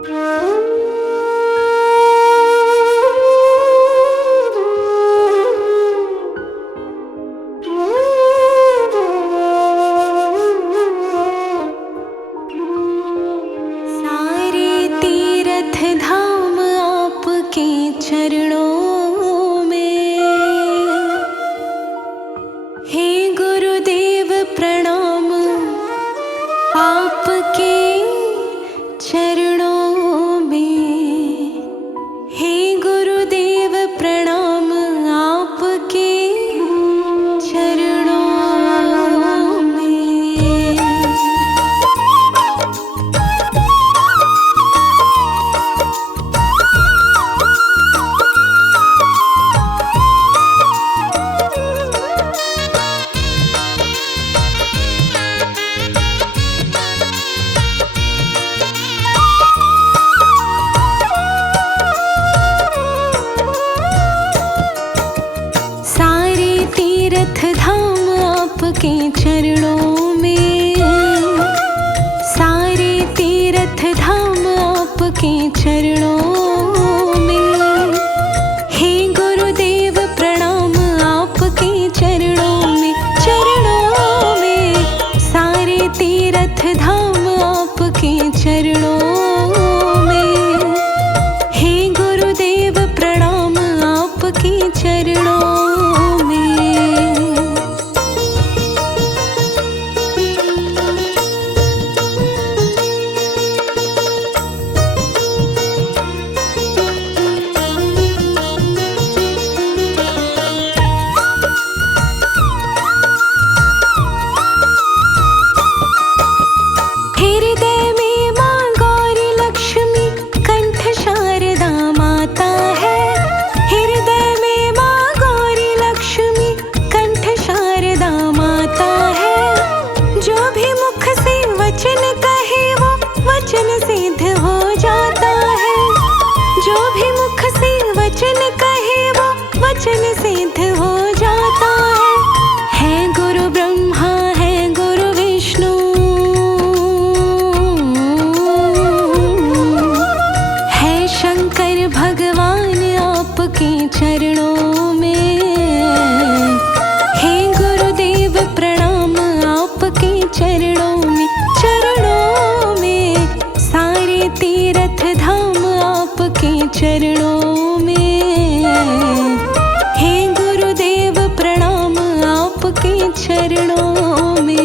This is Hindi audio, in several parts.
सारे तीर्थ धाम आपके चरणों में, हे गुरुदेव प्रणाम आपके चरणों में, हे गुरुदेव प्रणाम आपके चरणों में। सारे तीर्थ धाम आपके चरणों में, सारे तीर्थ धाम आपके चरणों में, हे गुरुदेव प्रणाम आपके चरणों में, चरणों में। सारे तीर्थ धाम आपके चरणों में, हे गुरुदेव प्रणाम आपके चरणों में। हृदय में माँ गौरी लक्ष्मी कंठ शारदा माता है, हृदय में माँ गौरी लक्ष्मी कंठ शारदा माता है। जो भी मुख से वचन कहे वो वचन सिद्ध हो जाता है, जो भी मुख से वचन कहे वो वचन सिद्ध हो जाता है। है गुरु ब्रह्मा है गुरु विष्णु, है शंकर भगवान आपके चरणों में, हे गुरुदेव प्रणाम आपके चरणों में, चरणों में। सारे तीर्थ धाम आपके चरणों में, हे गुरुदेव प्रणाम आपके चरणों में।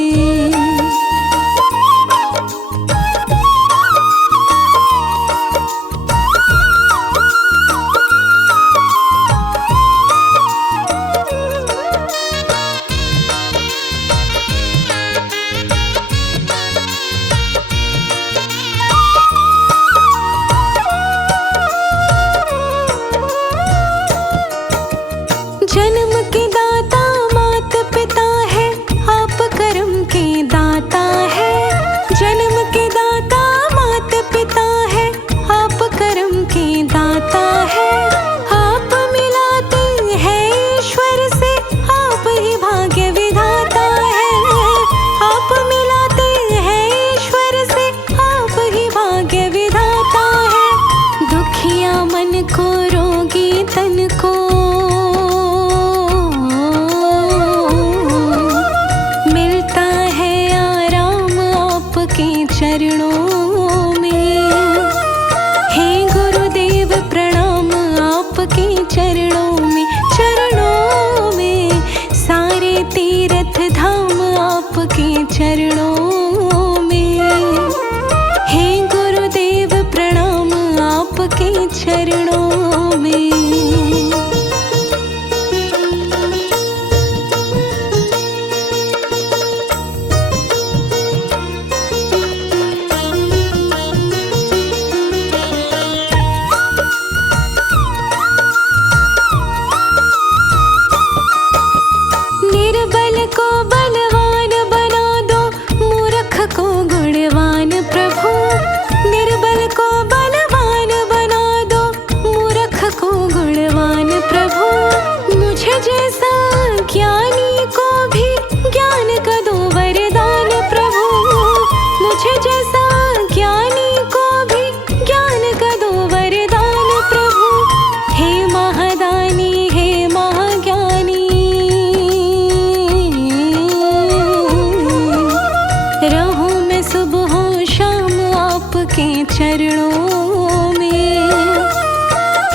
आपके चरणों में।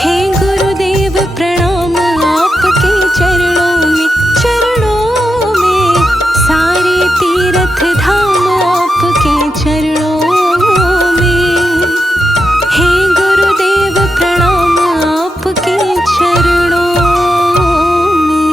हे गुरुदेव प्रणाम आपके चरणों में, चरणों में। सारे तीर्थ धाम आपके चरणों में। हे गुरुदेव प्रणाम आपके चरणों में।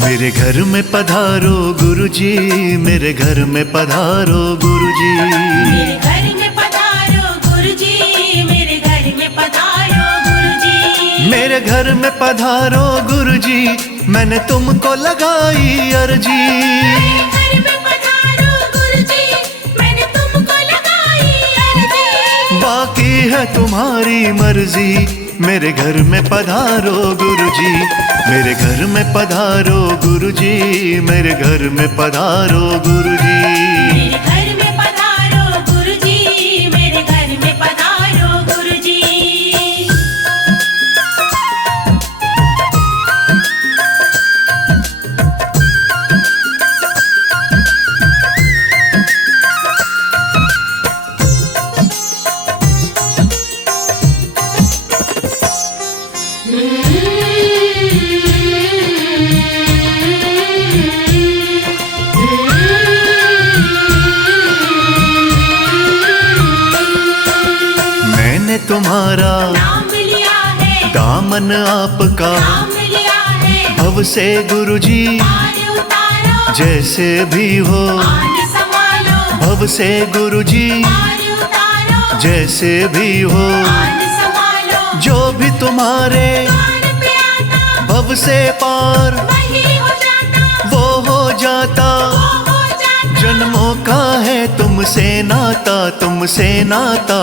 मेरे घर में पधारो गुरुजी, मेरे घर में पधारो गुरुजी। मेरे घर में पधारो गुरुजी, मेरे घर में पधारो गुरुजी। मेरे घर में पधारो गुरुजी, मैंने तुमको लगाई अर्जी। मेरे घर में पधारो गुरुजी, मैंने तुमको लगाई अर्जी। बाकी है तुम्हारी मर्जी, मेरे घर में पधारो गुरुजी। मेरे घर में पधारो गुरुजी, मेरे घर में पधारो गुरुजी। मेरे घर में पधारो गुरुजी, मेरे घर में पधारो गुरुजी। मैंने तुम्हारा नाम लिया है, दामन आपका, नाम लिया है। भव से गुरुजी पार उतारो, जैसे भी हो। आन संभालो। भव से गुरुजी पार उतारो, जैसे भी हो। आन संभालो। जो भी तुम्हारे द्वार पे आता, भव से पार वही हो जाता, वो हो जाता। वो हो जाता। जन्मों का है तुमसे नाता, तुमसे नाता।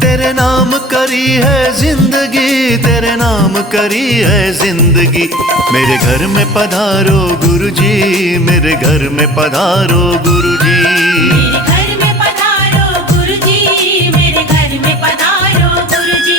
तेरे नाम करी है जिंदगी, तेरे नाम करी है जिंदगी। मेरे घर में पधारो गुरुजी, मेरे घर में पधारो गुरुजी। मेरे घर में पधारो गुरुजी, मेरे घर में पधारो गुरुजी।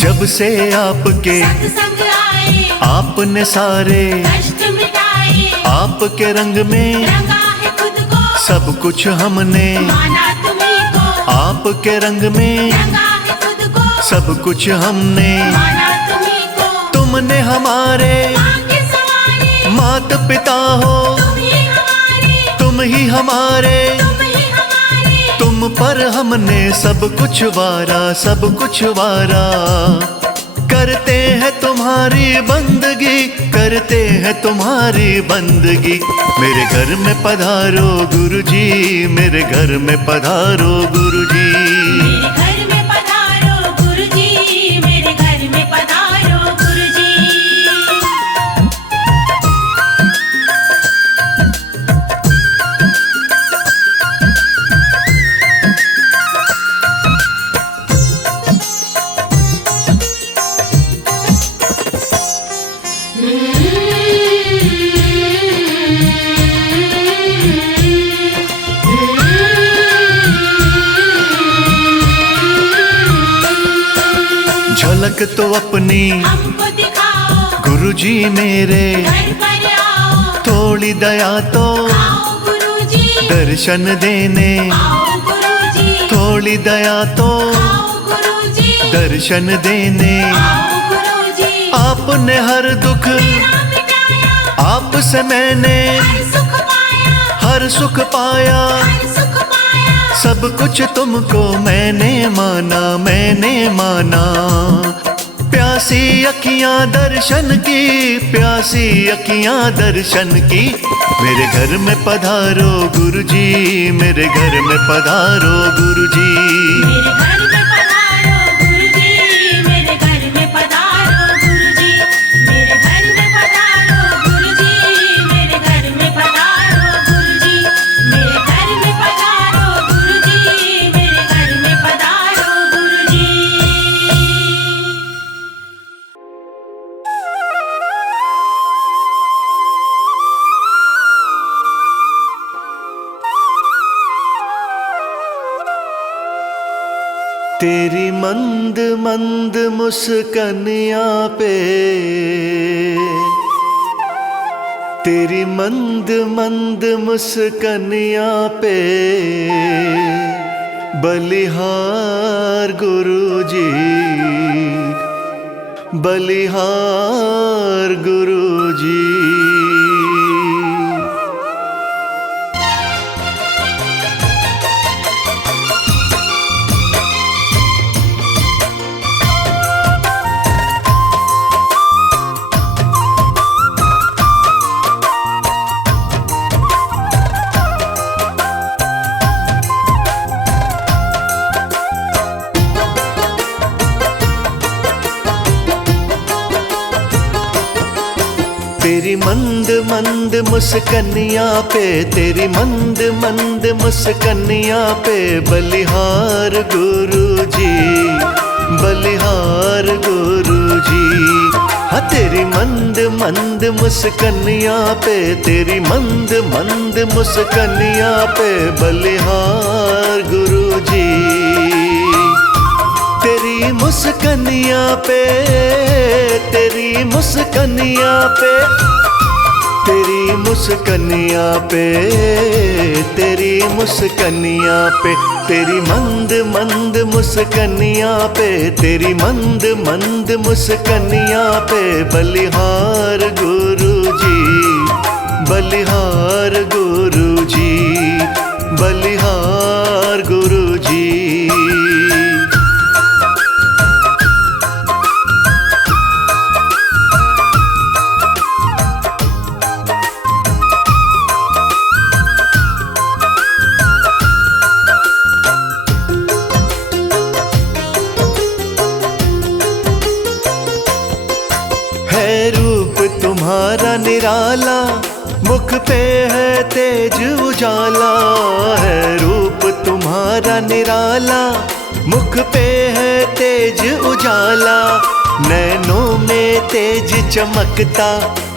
जब से आपके सत्संग आए, आपने सारे कष्ट मिटाए। आपके रंग में रंगा है खुद को, सब कुछ हमने। माना तुम्ही को। आपके रंग में रंगा है खुद को, सब कुछ हमने। माना तुम्ही को। तुमने हमारे आगे सवारे, मात पिता हो, तुम ही हमारे, तुम ही हमारे। तुम ही हमारे। तुम पर हमने सब कुछ वारा, सब कुछ वारा। करते हैं तुम्हारी बंदगी, करते हैं तुम्हारी बंदगी। मेरे घर में पधारो गुरुजी, मेरे घर में पधारो गुरुजी। मेरे घर में पधारो गुरुजी, मेरे घर में पधारो गुरुजी। झलक तो अपनी हमको दिखाओ, गुरुजी मेरे, घर पर आओ। थोड़ी दया तो आओ गुरुजी, दर्शन देने। आओ गुरुजी, थोड़ी दया तो आओ गुरुजी, दर्शन देने। आओ गुरुजी। आपने हर दुख मेरा मिटाया, आपसे मैंने हर सुख पाया, हर सुख पाया। हर सुख पाया। सब कुछ तुमको मैंने माना, मैंने माना। प्यासी अखियां दर्शन की, प्यासी अखियां दर्शन की। मेरे घर में पधारो गुरुजी, मेरे घर में पधारो गुरुजी। मेरे घर में पधारो गुरुजी, मेरे घर में पधारो गुरुजी। मेरे घर में पधारो गुरुजी, मेरे घर में पधारो गुरुजी। मेरे घर में पधारो गुरुजी, मेरे घर में पधारो गुरुजी। तेरी मंद मंद मुस्कनिया पे तेरी मंद मंद मुस्कनिया पे बलिहार गुरुजी, बलिहार गुरुजी। तेरी मंद मंद मुस्कनिया पे, तेरी मंद मंद मुस्कनिया पे बलिहार गुरुजी, बलिहार गुरुजी। हाँ तेरी मंद मंद मुस्कनिया पे, तेरी मंद मंद मुस्कनिया पे बलिहार गुरुजी। तेरी मुस्कनिया पे, तेरी मुस्कनिया पे, तेरी मुस्कनिया पे, तेरी मुस्कनिया पे, तेरी मंद मंद मुस्कनिया पे, तेरी मंद मंद मुस्कनिया पे बलिहार गुरुजी, बलिहार गुरुजी, बलिहार गुरुजी। है रूप तुम्हारा निराला, मुख पे है तेज उजाला। है रूप तुम्हारा निराला, मुख पे है तेज उजाला। नैनों में तेज चमकता,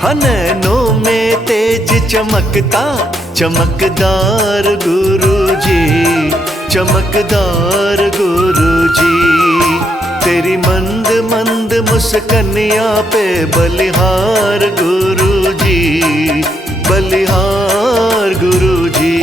हाँ नैनों में तेज चमकता। चमकदार गुरुजी, चमकदार गुरुजी। तेरी मंद मंद मुस्कनिया पे बलिहार गुरुजी, बलिहार गुरुजी।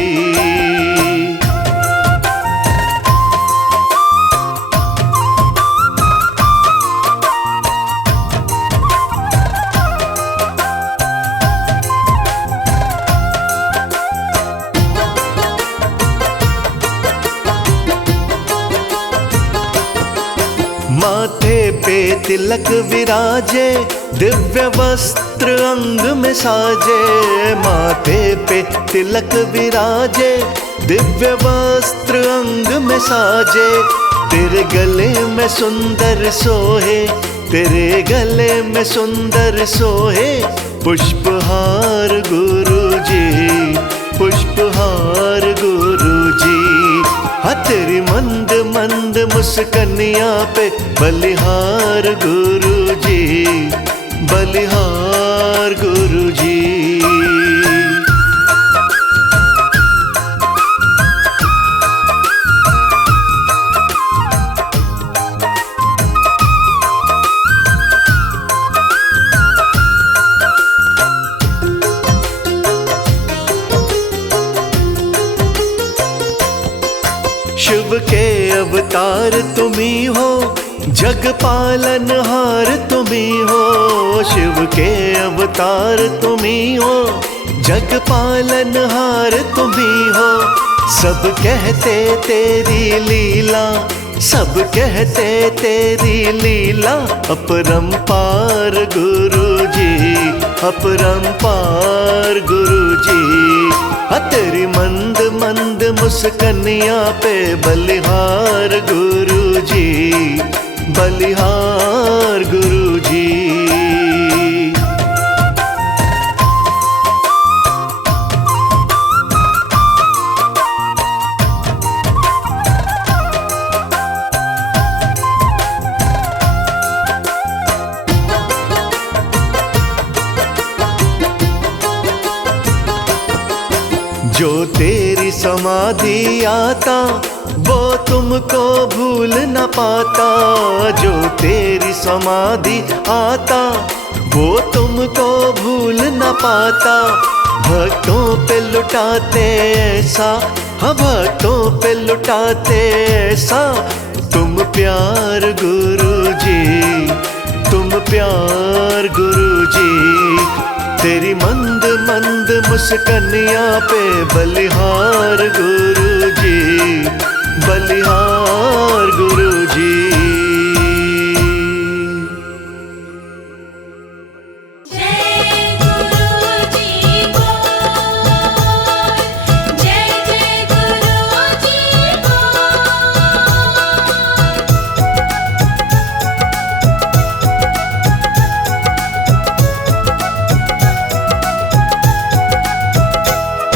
माथे पे तिलक विराजे, दिव्य वस्त्र अंग में साजे। माथे पे तिलक विराजे, दिव्य वस्त्र अंग में साजे। तेरे गले में सुंदर सोहे, तेरे गले में सुंदर सोहे पुष्पहार गुरुजी, पुष्पहार गुरुजी। हाँ तेरी मंद मंद मुस्कनिया पे बलिहार गुरुजी, बलिहार गुरुजी। शिव के अवतार तुम्ही हो, जग पालनहार तुम्ही हो। शिव के अवतार तुम्ही हो, जग पालनहार तुम्ही हो। सब कहते तेरी लीला, सब कहते तेरी लीला। अपरंपार गुरुजी, अपरंपार गुरुजी। तेरी मंद मंद मुस्कनिया पे बलिहार गुरुजी, बलिहार गुरुजी। जो तेरी समाधि आता, वो तुमको भूल न पाता। जो तेरी समाधि आता, वो तुमको भूल न पाता, भक्तों पे लुटाते ऐसा, हाँ भक्तों पे लुटाते ऐसा तुम प्यार गुरुजी, तुम प्यार गुरुजी। तेरी मंद मंद मुस्कनिया पे बलिहार गुरुजी, बलिहार गुरुजी।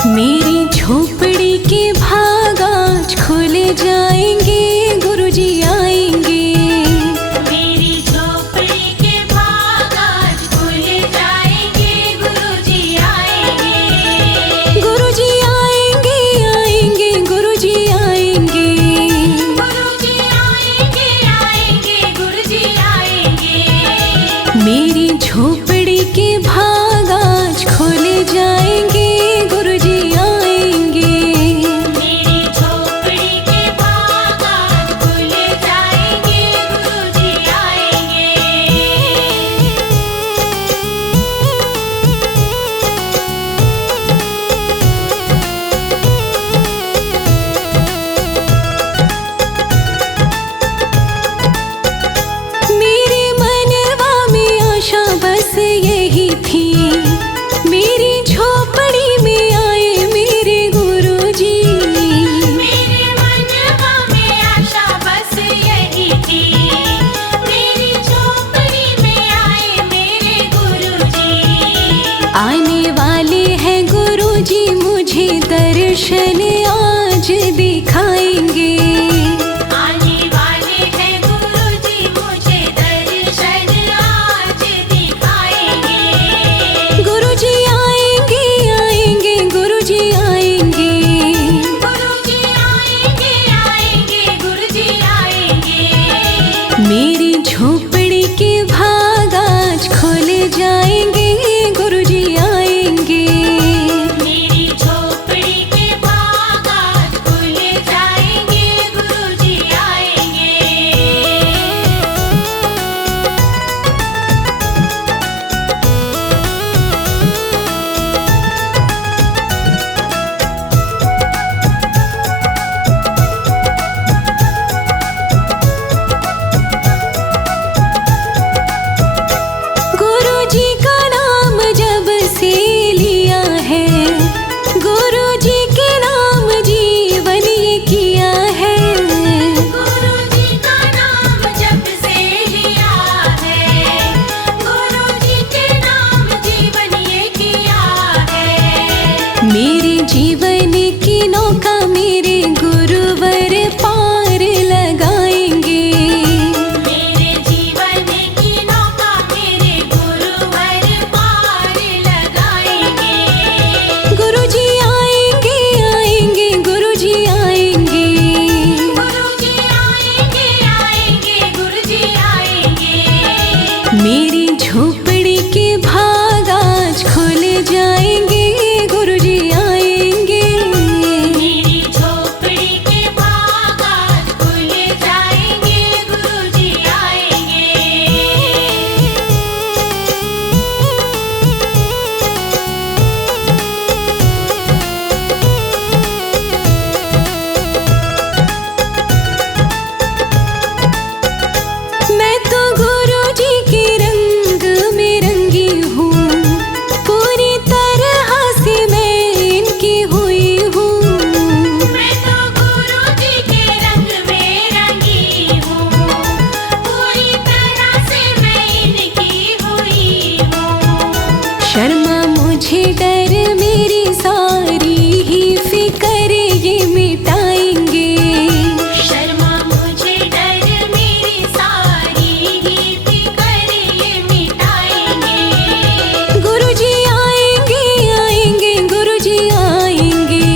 मेरी झोपड़ी के भाग आज खुल जाएंगे, गुरुजी आएंगे। मेरी झोपड़ी के भाग आज खुल जाएंगे, गुरुजी आएंगे। गुरुजी आएंगे, आएंगे, गुरुजी आएंगे। गुरुजी आएंगे, आएंगे, गुरुजी आएंगे। मेरी झोपड़ी के भाग आज खुल जाएंगे, गुरुजी आएंगे। मेरी झोपड़ी के भाग आज खुल जाएंगे, गुरुजी आएंगे। मेरे मनवा में आशा बस यही थी, मेरी झोपड़ी में आए मेरे गुरुजी। मेरे मनवा में आशा बस यही थी, मेरी झोपड़ी में आए मेरे गुरुजी। आने वाले हैं गुरुजी मुझे दर्शन आज दिखाएंगे। आने वाले हैं गुरुजी मुझे दर्शन आज दिखाएंगे। गुरुजी आएंगे, आएंगे, गुरुजी आएंगे। गुरुजी आएंगे, आएंगे, गुरुजी आएंगे। मेरी झोपड़ी के भाग आज खुल जाएंगे, गुरुजी आएंगे। मेरी झोपड़ी के भाग आज खुल जाएंगे, गुरुजी आएंगे। गुरुजी का नाम जब से लिया है, गुरुजी के नाम जीवन ये किया है। गुरुजी का नाम जब से लिया है, गुरुजी के नाम जीवन ये किया है। मेरे जीवन की नौका मेरे गुरुवर पार लगाएंगे। मेरे जीवन की नौका मेरे गुरुवर पार लगाएंगे। गुरुजी आएंगे, आएंगे, गुरुजी आएंगे। गुरुजी आएंगे, आएंगे, गुरुजी आएंगे। मेरी झोपड़ी के भाग आज खुल जाएंगे, गुरुजी आएंगे। मेरी झोपड़ी के भाग आज खुल जाएंगे, गुरुजी आएंगे। मैं तो गुरुजी के रंग में रंगी हूँ, पूरी तरह से मैं इनकी हुई हूँ। मैं तो गुरुजी के रंग में रंगी हूँ, पूरी तरह से मैं इनकी हुई हूँ। शर्मा मुझे डर मेरी सारी ही फिकर ये मिटाएंगे। शर्मा मुझे डर मेरी सारी ही फिकर ये मिटाएंगे। गुरुजी आएंगे, आएंगे, गुरुजी आएंगे।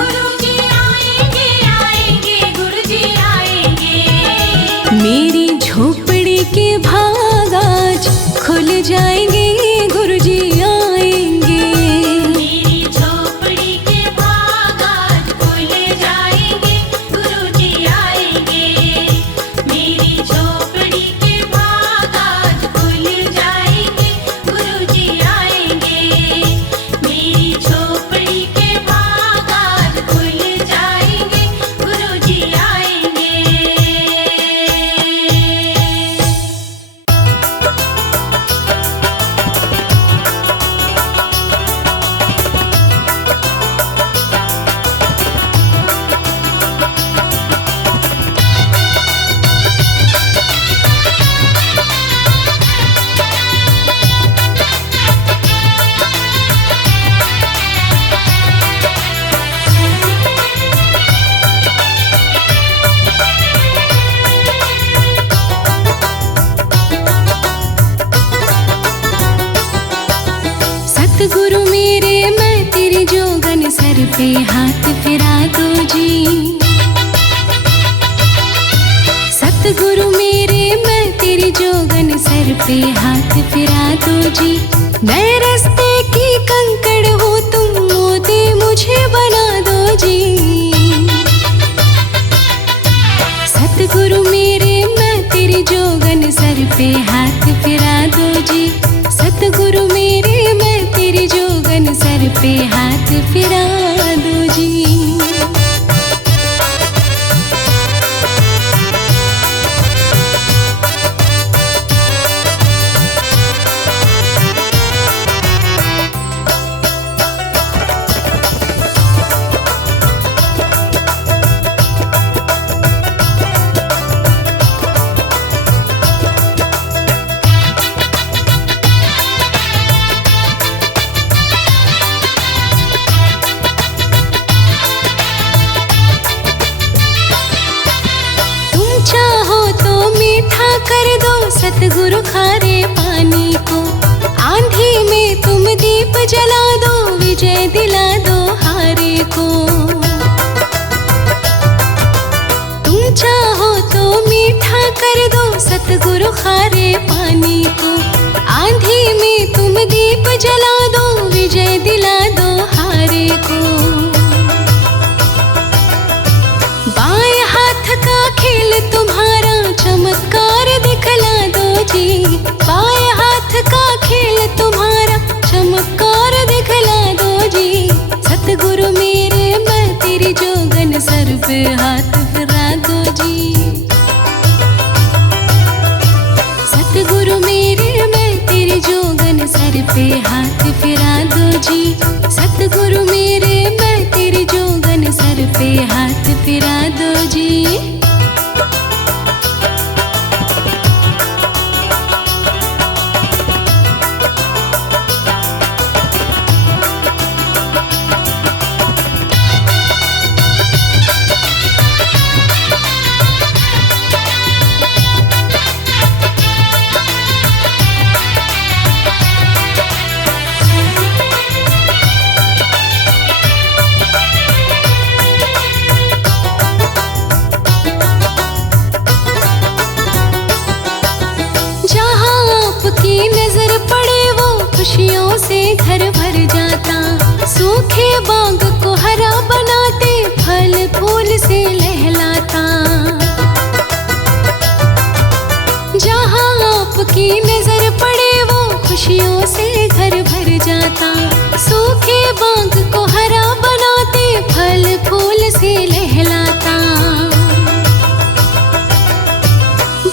गुरुजी आएंगे, आएंगे, गुरुजी आएंगे। मेरी झोपड़ी के भाग आज खुल जाएंगे, गुरुजी आएंगे। सतगुरु मेरे मैं तेरी जोगन सर पे हाथ फिरा दो जी। सतगुरु मेरे मैं तेरी जोगन सर पे हाथ फिरा दो जी। मैं रास्ते की कंकड़ हूँ तुम मोती मुझे बना दो जी। सतगुरु मेरे मैं तेरी जोगन सर पे हाथ फिरा दो जी। सतगुरु मेरे मैं तेरी जोगन सर पे हाथ फिरा दो जी। कर दो सतगुरु खारे पानी को। आंधी में तुम दीप जला दो विजय दिला दो हारे को। तुम चाहो तो मीठा कर दो सतगुरु खारे पानी को। आंधी में तुम दीप जला दो विजय दिला दो हारे को। बाएं हाथ का खेल तुम्हारा चमत्कार दिखला दो जी। बाएं हाथ का खेल तुम्हारा चमत्कार दिखला दो जी। सतगुरु मेरे मैं तेरी जोगन सर पे हाथ फिरा दो जी। सतगुरु मेरे मैं तेरी जोगन सर पे हाथ फिरा दो जी। सतगुरु मेरे मैं तेरी जोगन सर पे हाथ फिरा दो जी। आपकी नजर पड़े वो खुशियों से घर भर जाता। सूखे बाग को हरा बनाते फल फूल से लहलाता। जहाँ आपकी नजर पड़े वो खुशियों से घर भर जाता। सूखे बाग को हरा बनाते फल फूल से लहलाता।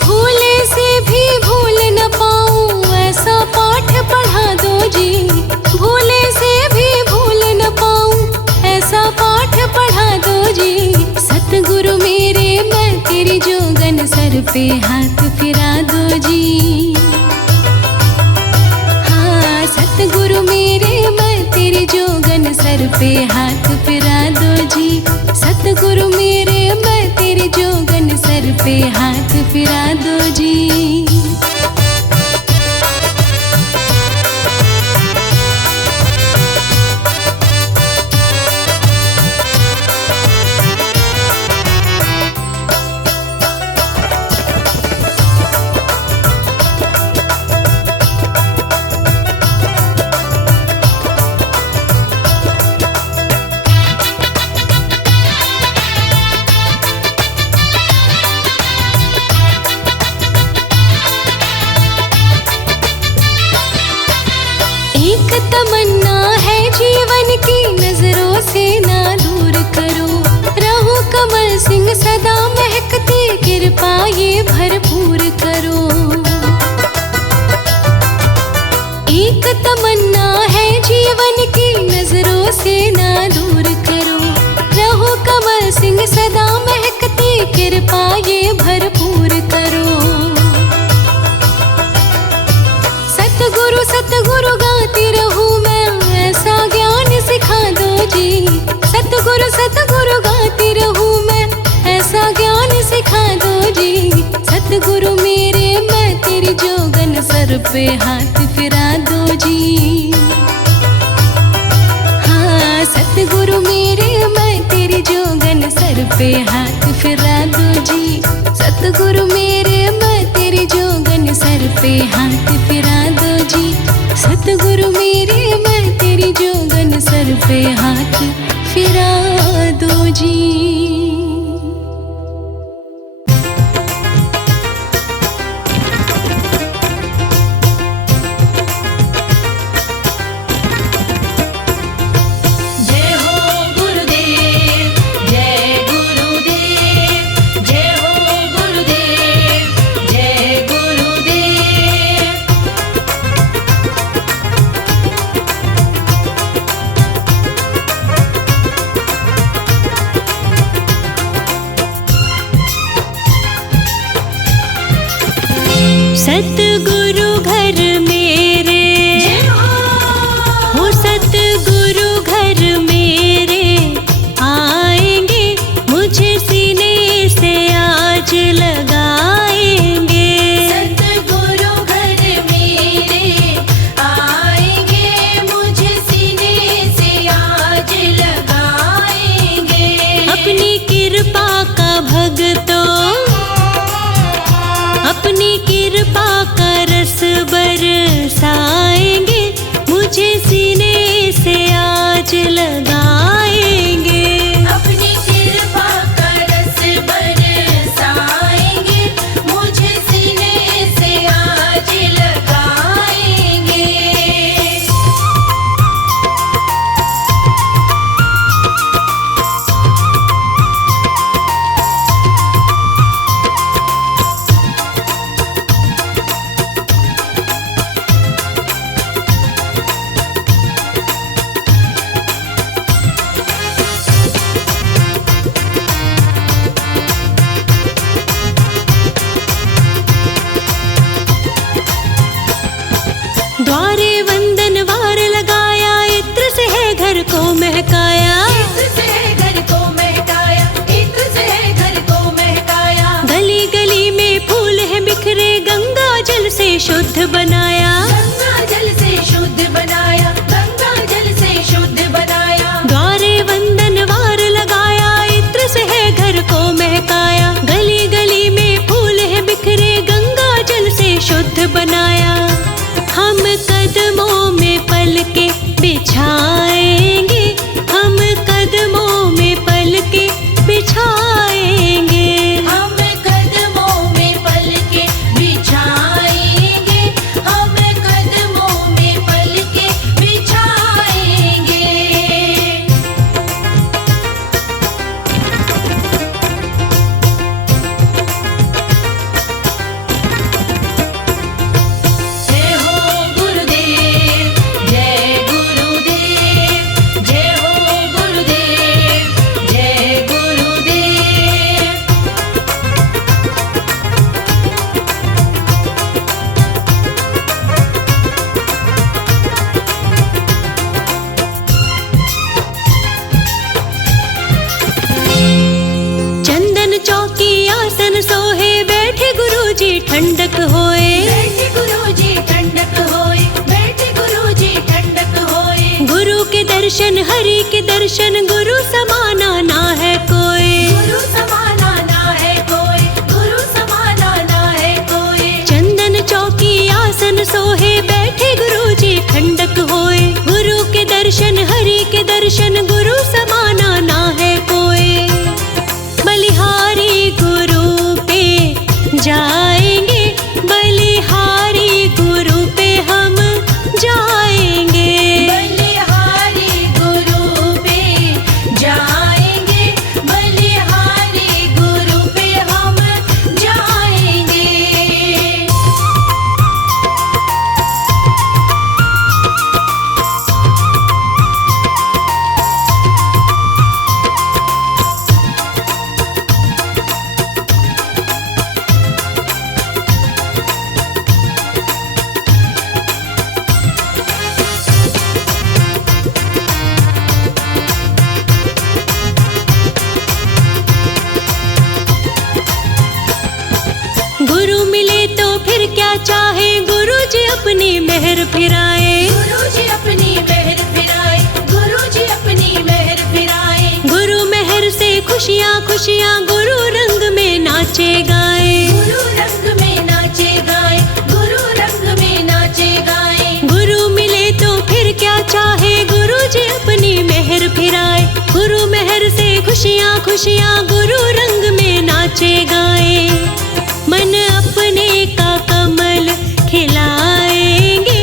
भूले से भी भूल न पाऊं ऐसा पाठ पढ़ा दो जी। भूले से भी भूल न पाऊं ऐसा पाठ पढ़ा दो जी। सतगुरु मेरे मैं तेरी जोगन सर पे हाथ फिरा दो जी। हाँ सतगुरु मेरे मैं तेरी जोगन सर पे हाथ फिरा दो जी। सतगुरु मेरे मैं तेरी जोगन सर पे हाथ फिरा दो जी। तमन्ना है जीवन की नजरों से ना दूर करो। रहूं कमल सिंह सदा महकती कृपा ये भरपूर करो। एक तमन्ना है जीवन की नजरों से ना दूर करो। रहूं कमल सिंह सदा महकती कृपा ये भरपूर करो। सतगुरु सतगुरु गाती रहूं मैं ऐसा ज्ञान सिखा दो जी। सतगुरु सतगुरु गाती रहूं मैं ऐसा ज्ञान सिखा दो जी। सतगुरु मेरे मैं तेरी जोगन सर पे हाथ फिरा दो जी। पे हाथ फिरा दो जी। सतगुरु मेरे मैं तेरी जोगन सर पे हाथ फिरा दो जी। सतगुरु मेरे मैं तेरी जोगन सर पे हाथ फिरा दो जी। सतगुरु घर मेरे हो, सतगुरु घर मेरे आएंगे, मुझे सीने से आज लगाएंगे। सतगुरु घर मेरे आएंगे, मुझे सीने से आज लगाएंगे। अपनी कृपा का भक्तों, अपनी कृपा का रस बरसाएंगे, मुझे सीने से आज लगाएंगे। अपनी कृपा का रस बरसाएंगे, मुझे सीने से आज लगाएंगे। द्वारे वंदन वार लगाया, इत्र से है घर को महकाया। इत्र से घर को महकाया, इत्र से घर को महकाया। गली गली में फूल है बिखरे, गंगा जल से शुद्ध बनाया। गंगा जल से शुद्ध बनाया, गंगा जल से शुद्ध बनाया। द्वारे वंदन वार लगाया, इत्र से है घर को महकाया। गली गली में फूल है बिखरे, गंगा जल से शुद्ध बनाया। हम कदमों में पलके बिछाएंगे, हम कदमों में पलके बिछाएंगे। हम कदमों में पलके बिछाएंगे, हम कदमों में पलके बिछाएंगे। जय हो गुरुदेव, जय गुरुदेव, जय हो गुरुदेव, जय गुरुदेव। चंदन चौकी आसन सोहे, बैठे गुरुजी ठंडक होए। बैठे गुरुजी ठंडक होए, बैठे गुरुजी ठंडक होए। गुरु के दर्शन हरि के दर्शन, गुरु समाना ना है कोई। गुरु समाना ना है कोई, गुरु समाना ना है कोई। चंदन चौकी आसन सोहे, बैठे गुरुजी ठंडक होए। गुरु के दर्शन हरि के दर्शन, गुरु समाना ना है कोई। बलिहारी गुरु पे जाएंगे, बलिहारी गुरु पे हम जाएंगे। बलिहारी गुरु पे जाएंगे, बलिहारी गुरु पे हम जाएंगे। गुरु मिले तो फिर क्या चाहे, गुरु जी अपनी मेहर फिराए। गुरुजी अपनी मेहर फिराए, गुरुजी अपनी मेहर फिराए। गुरु मेहर से खुशियाँ खुशियाँ खुशियाँ गुरु रंग में नाचे गाए। गुरु रंग में नाचे गाए, गुरु रंग में नाचे गाए। गुरु मिले तो फिर क्या चाहे, गुरु जी अपनी मेहर फिराए। गुरु मेहर से खुशियाँ खुशियाँ गुरु रंग में नाचे गाए। मन अपने का कमल खिलाएंगे,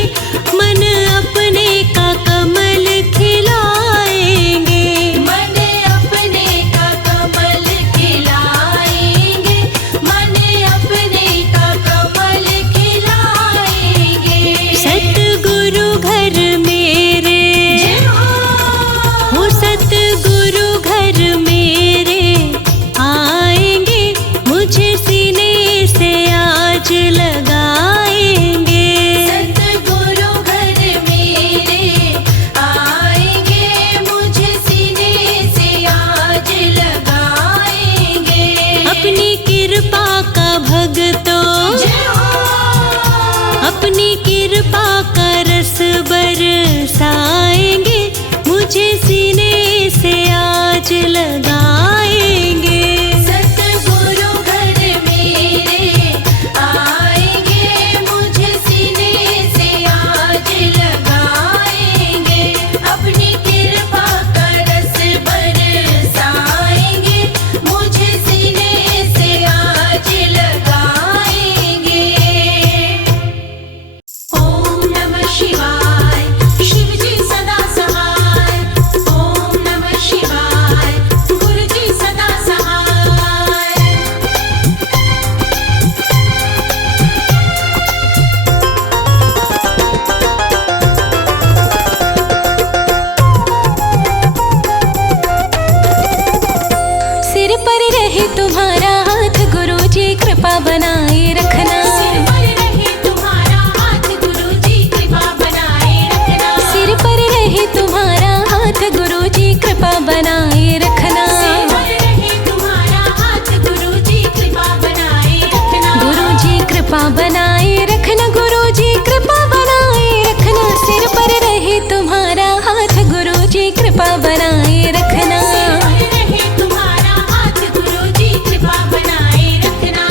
मन अपने का कमल खिलाएंगे। मन अपने का कमल खिलाएंगे, मन अपने का कमल खिलाएंगे। सतगुरु घर मेरे, जय हो सतगुरु घर मेरे आएंगे, मुझे सीने से आज लगाएंगे। सतगुरु घर मेरे आएंगे, मुझे सीने से आज लगाएंगे। अपनी कृपा का भक्तों, जय हो, अपनी कृपा का रस बरसाएंगे, मुझे सीने से आज लगाएंगे। सतगुरु घर मेरे आएंगे, मुझे सीने से आज लगाएंगे। अपनी कृपा का रस बरसाएंगे, मुझे सीने से आज लगाएंगे। ओम नमः शिवाय, शिव जी सदा सहाय। ओम नमः शिवाय, गुरु जी सदा सहाय। सिर पर रहे तुम्हारा हाथ, गुरु जी कृपा बनाए रखना। सिर पर रहे तुम्हारा हाथ, गुरु जी कृपा बनाए रखना। सिर पर रहे तुम्हारा हाथ, गुरु जी कृपा बनाए रखना। सिर पर रहे तुम्हारा हाथ, गुरु जी कृपा बनाए रखना। गुरु जी कृपा बनाए रखना, गुरु जी कृपा बनाए रखना। सिर पर रहे तुम्हारा हाथ, गुरु जी कृपा बनाए रखना। सिर पर रहे तुम्हारा हाथ, गुरु जी कृपा बनाए रखना।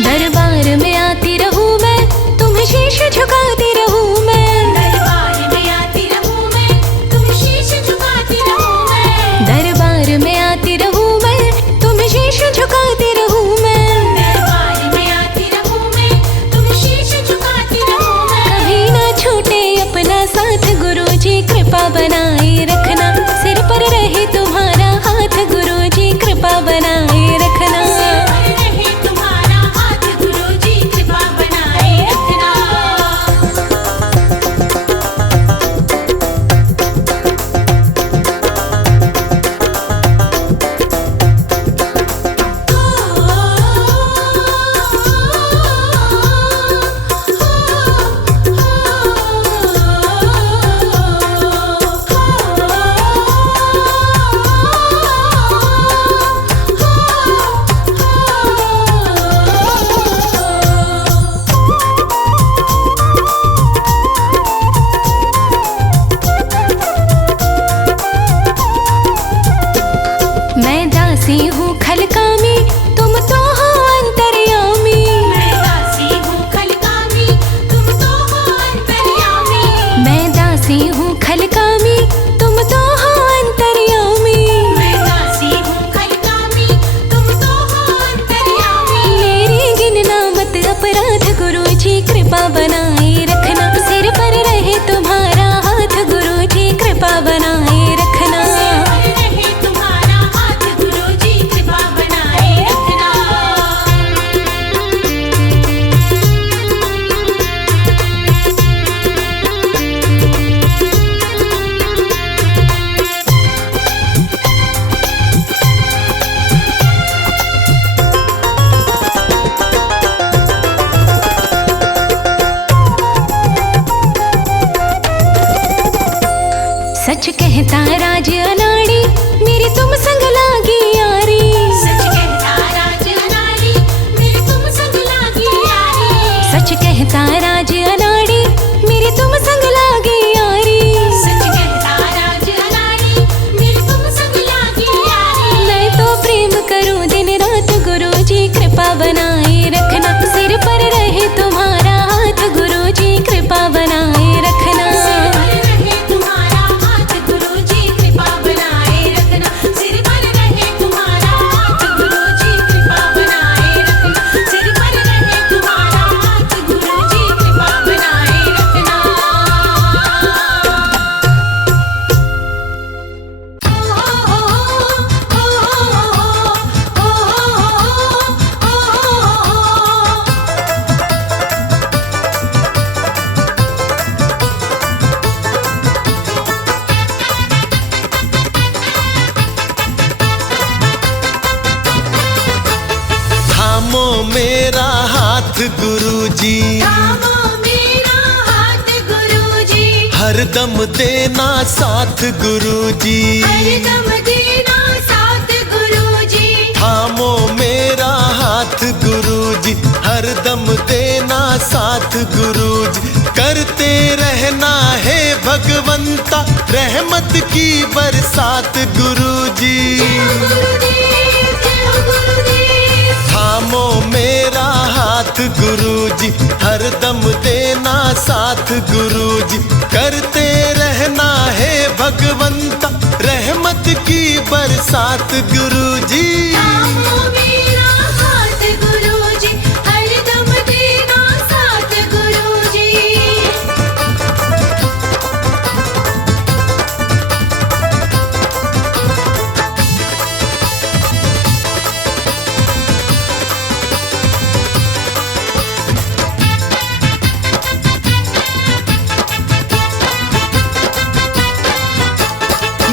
दरबार में आती रहूं मैं, तुम्हें शीश झुकाती रहूं मैं। दरबार में आती रहूं मैं, तुम शीश झुकाती रहूं मैं। दरबार में आती रहूं मैं, तुम्हें शीश झुकाती रहूं मैं। दरबार में आती रहूं मैं, तुम शीश झुकाती रहूं मैं। कभी ना छूटे अपना साथ, गुरु जी कृपा बनाए रखना। सिर पर रहे तुम्हारा हाथ, गुरु जी कृपा बनाए रखना। सिर पर रहे तुम्हारा हाथ, गुरु जी कृपा बनाए रखना। मैं दासी हूँ खलकामी, तुम तो हो अंतर्यामी। मैं दासी हूँ खलकामी, तुम तो हो अंतर्यामी। मैं दासी हूँ खलकामी, तुम तो हो अंतर्यामी। मैं दासी हूँ खलकामी, तुम तो हो अंतर्यामी। मेरी गिनना मत अपराध, गुरु जी कृपा बनाए रखना। सिर पर रहे तुम्हारा हाथ, गुरु जी कृपा बनाए रखना। सिर पर रहे तुम्हारा हाथ, गुरु जी कृपा बनाए रखना। सच कहता राज हर दम देना साथ गुरुजी, हरदम देना साथ गुरुजी। थामो मेरा हाथ गुरुजी, हर दम देना साथ गुरुजी। करते रहना है भगवंता रहमत की बरसात गुरुजी। थामो मेरा हाथ गुरुजी, हर दम देना साथ गुरुजी। करते रहना है भगवंता रहमत की बरसात गुरुजी। थामो मेरा हाथ गुरुजी, हरदम देना साथ गुरुजी।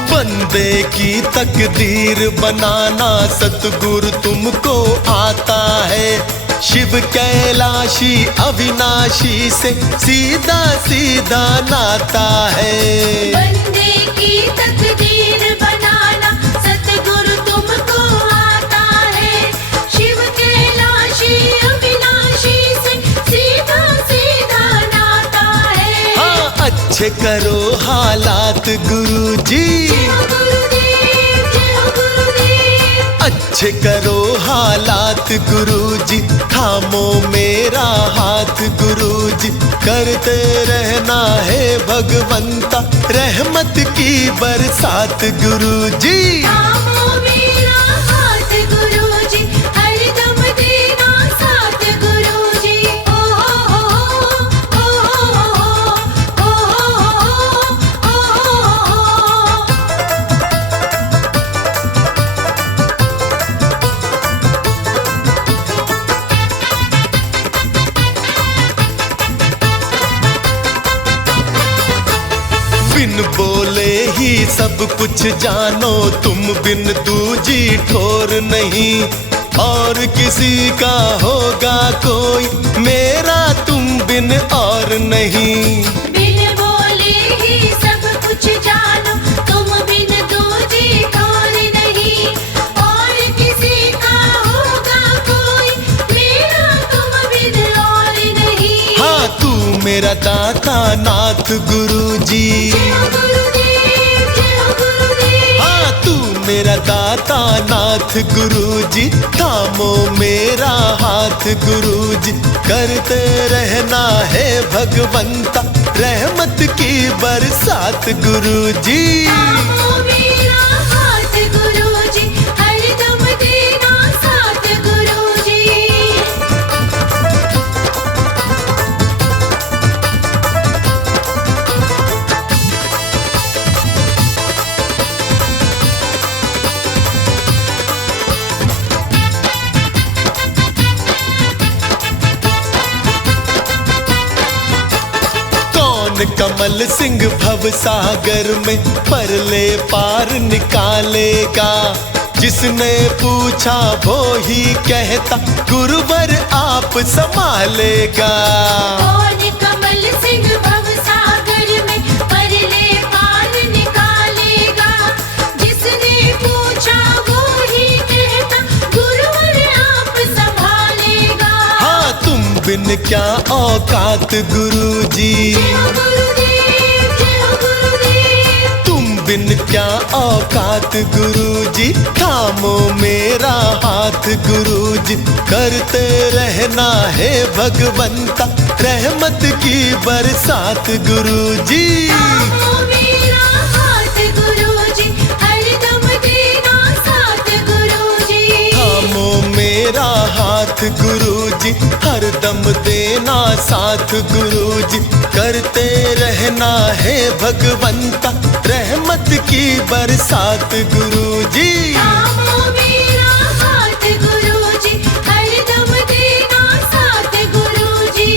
बंदे की तकदीर बनाना सतगुरु तुमको आता है। शिव कैलाशी अविनाशी से सीधा सीधा नाता है। बंदे की तकदीर बनाना सतगुरु तुमको आता है। शिव कैलाशी अविनाशी से सीधा सीधा नाता है। हाँ, अच्छे करो हालात गुरुजी, अच्छे करो हालात गुरुजी। थामो मेरा हाथ गुरुजी, करते रहना है भगवंता रहमत की बरसात गुरुजी। थामो मेरा हाथ गुरुजी, हरदम देना साथ गुरुजी। ओ हो हो हो हो हो। बिन बोले ही सब कुछ जानो, तुम बिन दूजी ठोर नहीं। और किसी का होगा कोई मेरा तुम बिन और नहीं। बिन बोले ही सब कुछ जानो, तुम बिन दूजी ठोर नहीं। और किसी का होगा कोई मेरा तुम बिन और नहीं। हाँ, तू मेरा दाता नाथ गुरुजी। हाँ, तू मेरा दाता नाथ गुरुजी। थामो मेरा हाथ गुरुजी, करते रहना है भगवंता रहमत की बरसात गुरुजी। थामो मेरा हाथ गुरुजी, हरदम देना साथ गुरुजी। कौन कमल सिंह भव सागर में परले पार निकालेगा। जिसने पूछा वो ही कहता गुरुवर आप संभालेगा। कौन कमल सिंह भव सागर में परले पार निकालेगा। जिसने पूछा वो ही कहता गुरुवर आप संभालेगा। हाँ, तुम बिन क्या औकात गुरुजी। तुम बिन क्या औकात गुरुजी। थामो मेरा हाथ गुरुजी, करते रहना है भगवंता रहमत की बरसात गुरुजी। थामो मेरा हाथ गुरुजी, हरदम देना साथ गुरुजी। थामो मेरा हाथ गुरुजी, हर दम देना साथ गुरुजी। करते रहना है भगवंता रहमत की बरसात गुरुजी। थामो मेरा हाथ गुरुजी, हरदम देना साथ गुरुजी।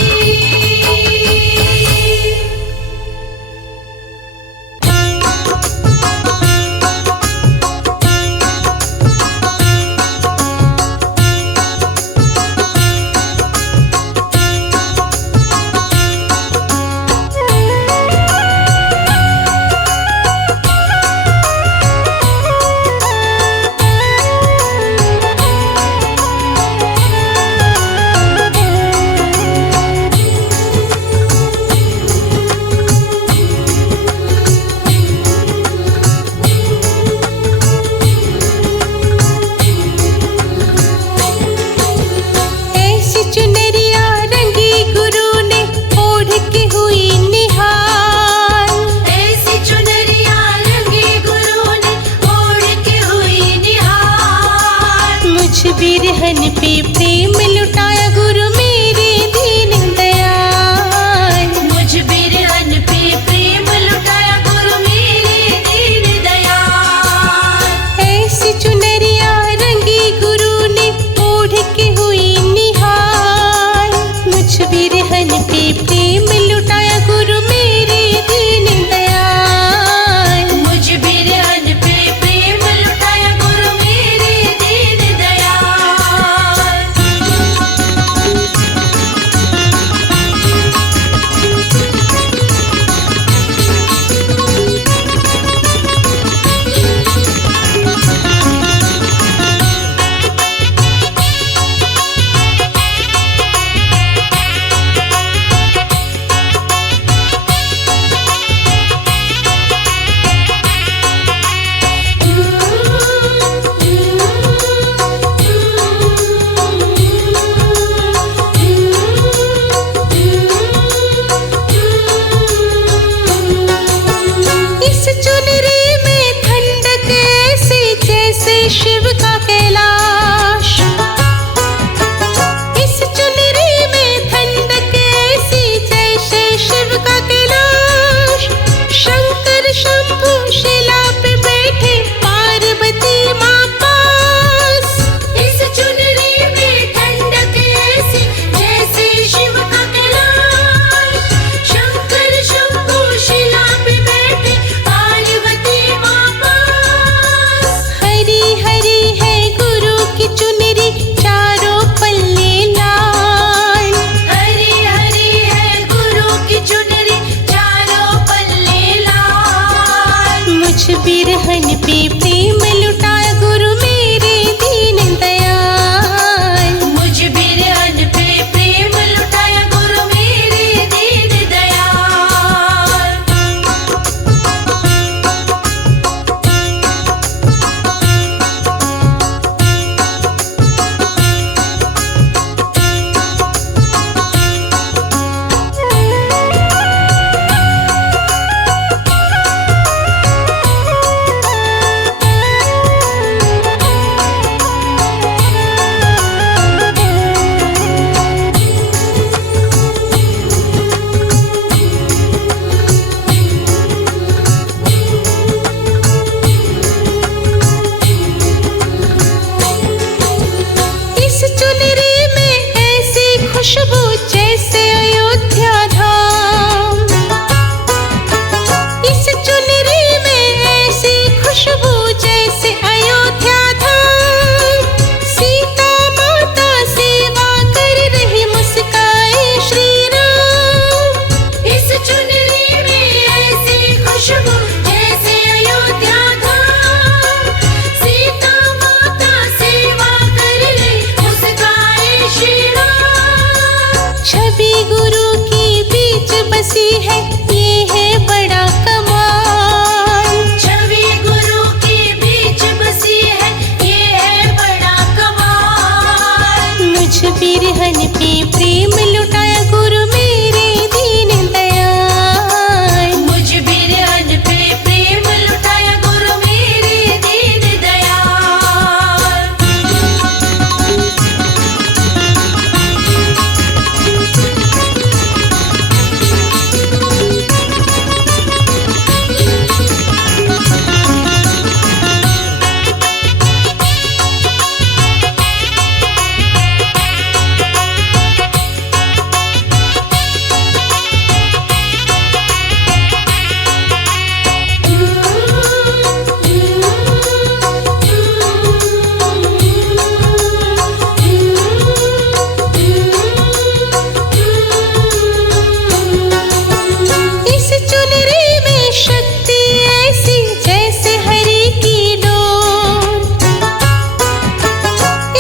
बसी है, ये है बड़ा कमाल। छवि गुरु के बीच बसी है, ये है बड़ा कमाल। मुझ बिरहन पे प्रेम लुटाया गुरु मेरे दीन दयाल। मुझ बिरहन पे प्रेम लुटाया गुरु मेरे दीन दयाल। इस चुनरी में शक्ति ऐसी जैसे हरि की डोर।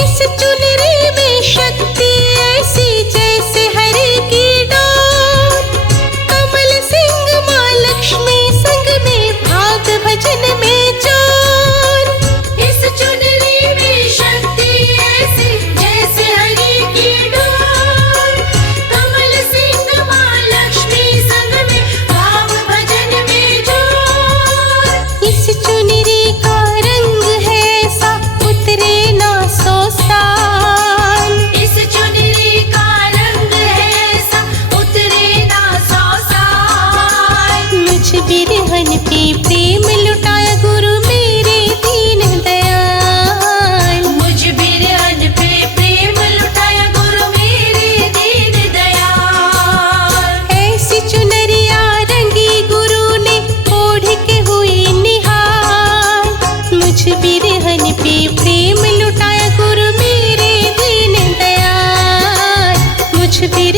इस चुनरी में शक्ति ऐसी जैसे हरि की डोर। कमल सिंह माँ लक्ष्मी संग में भाग भजन में जोर। इस चुनरी में शक्ति ऐसी जैसे हरि की डोर। कमल सिंह माँ लक्ष्मी संग में भाव भजन में जोर। इस चुनरी का रंग है ऐसा उतरे ना सौ साल। इस चुनरी का रंग है ऐसा उतरे ना 100 साल। मुझ बिरहन पे प्रेम लुटाया गुरु मेरे दीन दयाल। मुझ बिरहन पे प्रेम लुटाया गुरु मेरे दीन दयाल। ऐसी चुनरिया रंगी गुरु ने ओढ़ के हुई निहाल। मुझ बिरहन पे प्रेम लुटाया गुरु मेरे दीन दयाल। मुझ बिरहन